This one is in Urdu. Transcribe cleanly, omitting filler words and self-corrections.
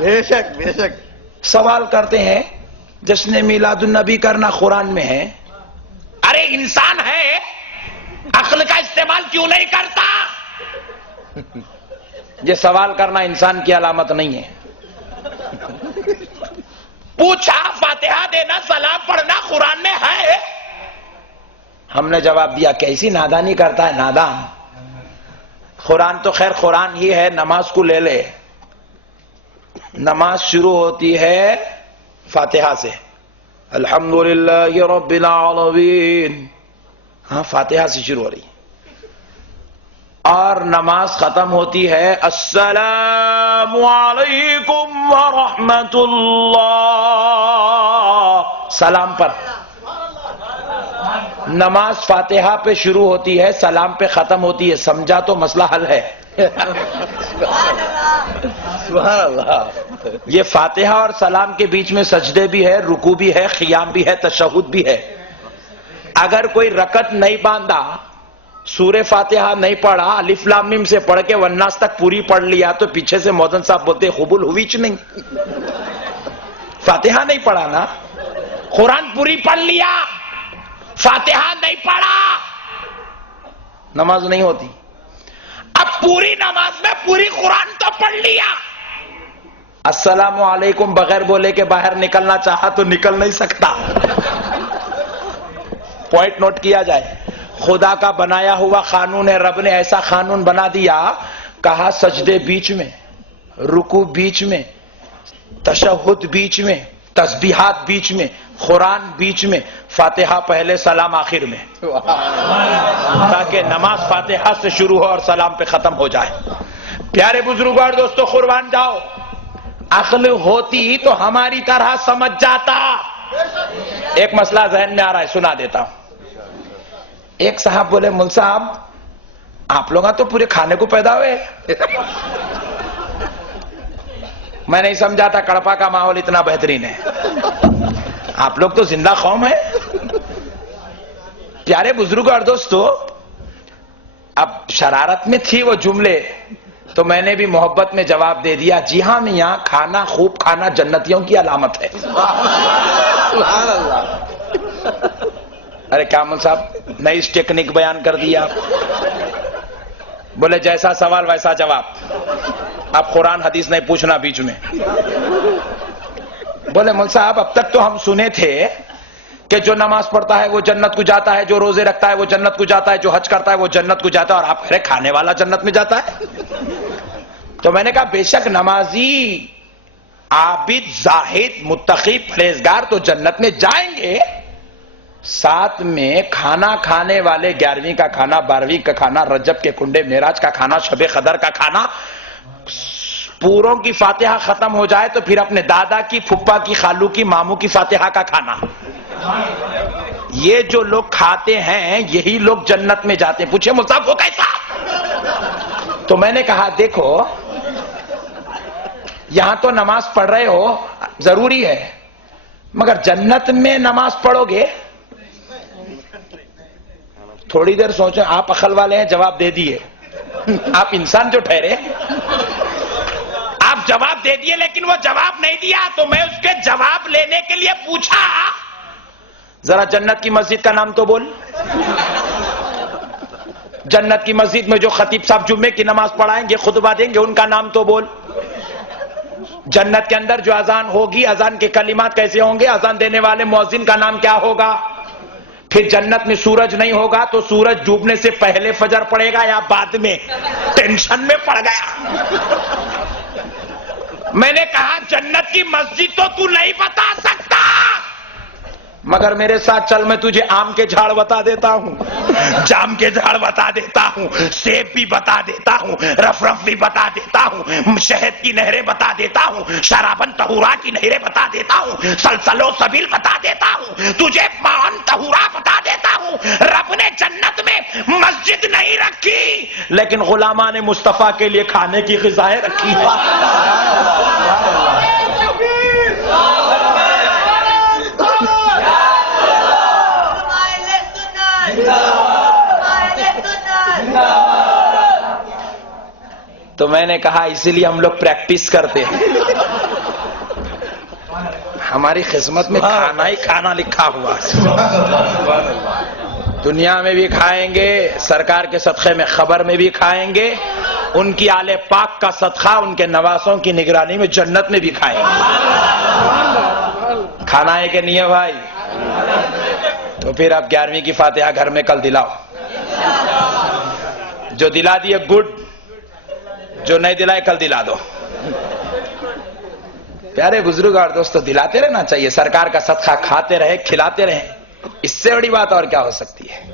بے شک بے شک. سوال کرتے ہیں جشن میلاد النبی کرنا قرآن میں ہے. ارے انسان ہے، عقل کا استعمال کیوں نہیں کرتا؟ یہ سوال کرنا انسان کی علامت نہیں ہے. پوچھا فاتحہ دینا سلام پڑھنا قرآن میں ہے؟ ہم نے جواب دیا کیسی نادانی کرتا ہے نادان. قرآن تو خیر قرآن ہی ہے. نماز کو لے لے، نماز شروع ہوتی ہے فاتحہ سے، الحمدللہ رب العالمین. ہاں فاتحہ سے شروع ہو رہی ہے، اور نماز ختم ہوتی ہے السلام علیکم ورحمۃ اللہ، سلام پر. نماز فاتحہ پہ شروع ہوتی ہے، سلام پہ ختم ہوتی ہے. سمجھا تو مسئلہ حل ہے. سبحان اللہ. یہ فاتحہ اور سلام کے بیچ میں سجدے بھی ہے، رکوع بھی ہے، قیام بھی ہے، تشہد بھی ہے. اگر کوئی رکعت نہیں باندھا، سورہ فاتحہ نہیں پڑھا، الف لام میم سے پڑھ کے والناس تک پوری پڑھ لیا، تو پیچھے سے مؤذن صاحب بولتے قبول ہوئی چ نہیں. فاتحہ نہیں پڑھا نا، قرآن پوری پڑھ لیا، فاتحہ نہیں پڑھا، نماز نہیں ہوتی. اب پوری نماز میں پوری قرآن تو پڑھ لیا، السلام علیکم بغیر بولے کہ باہر نکلنا چاہا تو نکل نہیں سکتا. پوائنٹ نوٹ کیا جائے. خدا کا بنایا ہوا قانون ہے. رب نے ایسا قانون بنا دیا، کہا سجدے بیچ میں، رکوع بیچ میں، تشہد بیچ میں، تسبیحات بیچ میں، قرآن بیچ میں، فاتحہ پہلے سلام آخر میں، تاکہ نماز فاتحہ سے شروع ہو اور سلام پہ ختم ہو جائے. پیارے بزرگوں اور دوستو قربان جاؤ، عقل ہوتی تو ہماری طرح سمجھ جاتا. ایک مسئلہ ذہن میں آ رہا ہے، سنا دیتا ہوں. ایک صاحب بولے مل صاحب آپ لوگ تو پورے کھانے کو پیدا ہوئے. میں نہیں سمجھا تھا کڑپا کا ماحول اتنا بہترین ہے. آپ لوگ تو زندہ قوم ہے. پیارے بزرگوں اور دوستو، اب شرارت میں تھی وہ جملے تو میں نے بھی محبت میں جواب دے دیا، جی ہاں میاں، کھانا خوب کھانا جنتیوں کی علامت ہے. سبحان اللہ. ارے کامل صاحب نئی ٹیکنیک بیان کر دیا. بولے جیسا سوال ویسا جواب، اب قرآن حدیث نہیں پوچھنا بیچ میں. بولے مول صاحب اب تک تو ہم سنے تھے کہ جو نماز پڑھتا ہے وہ جنت کو جاتا ہے، جو روزے رکھتا ہے وہ جنت کو جاتا ہے، جو حج کرتا ہے وہ جنت کو جاتا ہے، اور آپ کہہ رہے کھانے والا جنت میں جاتا ہے. تو میں نے کہا بے شک نمازی، عابد، زاہد، متقی، پرہیزگار تو جنت میں جائیں گے، ساتھ میں کھانا کھانے والے 11ویں کا کھانا، 12ویں کا کھانا، رجب کے کنڈے، معراج کا کھانا، شب قدر کا کھانا، پوروں کی فاتحہ ختم ہو جائے تو پھر اپنے دادا کی، پھپھا کی، خالو کی، ماموں کی فاتحہ کا کھانا. یہ جو لوگ کھاتے ہیں یہی لوگ جنت میں جاتے ہیں. پوچھے مصعب وہ کیسا؟ تو میں نے کہا دیکھو یہاں تو نماز پڑھ رہے ہو ضروری ہے، مگر جنت میں نماز پڑھو گے؟ تھوڑی دیر سوچیں. آپ عقل والے ہیں، جواب دے دیے. آپ انسان جو ٹھہرے، آپ جواب دے دیے، لیکن وہ جواب نہیں دیا. تو میں اس کے جواب لینے کے لیے پوچھا ذرا جنت کی مسجد کا نام تو بول. جنت کی مسجد میں جو خطیب صاحب جمعے کی نماز پڑھائیں گے، خطبہ دیں گے، ان کا نام تو بول. جنت کے اندر جو اذان ہوگی، اذان کے کلمات کیسے ہوں گے، اذان دینے والے مؤذن کا نام کیا ہوگا. پھر جنت میں سورج نہیں ہوگا تو سورج ڈوبنے سے پہلے فجر پڑے گا یا بعد میں؟ ٹینشن میں پڑ گیا. میں نے کہا جنت کی مسجد تو تو نہیں بتا سکتا، مگر میرے ساتھ چل، میں تجھے آم کے جھاڑ بتا دیتا ہوں، جام کے جھاڑ بتا دیتا ہوں، سیب بھی بتا دیتا ہوں، رف بھی بتا دیتا ہوں، شہد کی نہریں بتا دیتا ہوں، شرابن طہورا کی نہریں بتا دیتا ہوں، سلسل و سبیل بتا دیتا ہوں، تجھے مان طہورا بتا دیتا ہوں. رب نے جنت میں مسجد نہیں رکھی، لیکن غلامان مصطفیٰ کے لیے کھانے کی غذائیں رکھی ہیں. تو میں نے کہا اسی لیے ہم لوگ پریکٹس کرتے ہیں. ہماری خدمت میں کھانا ہی کھانا لکھا ہوا ہے. دنیا میں بھی کھائیں گے, سرکار کے صدقے میں خبر میں بھی کھائیں گے, ان کی آل پاک کا صدقہ ان کے نواسوں کی نگرانی میں جنت میں بھی کھائیں گے. کھانا ہے کہ نہیں ہے بھائی؟ تو پھر اب 11ویں کی فاتحہ گھر میں کل دلاؤ. جو دلا دیے گڈ, جو نہیں دلائے کل دلا دو. پیارے بزرگ اور دوستو, دلاتے رہنا چاہیے. سرکار کا صدقہ کھاتے رہے, کھلاتے رہے, اس سے بڑی بات اور کیا ہو سکتی ہے؟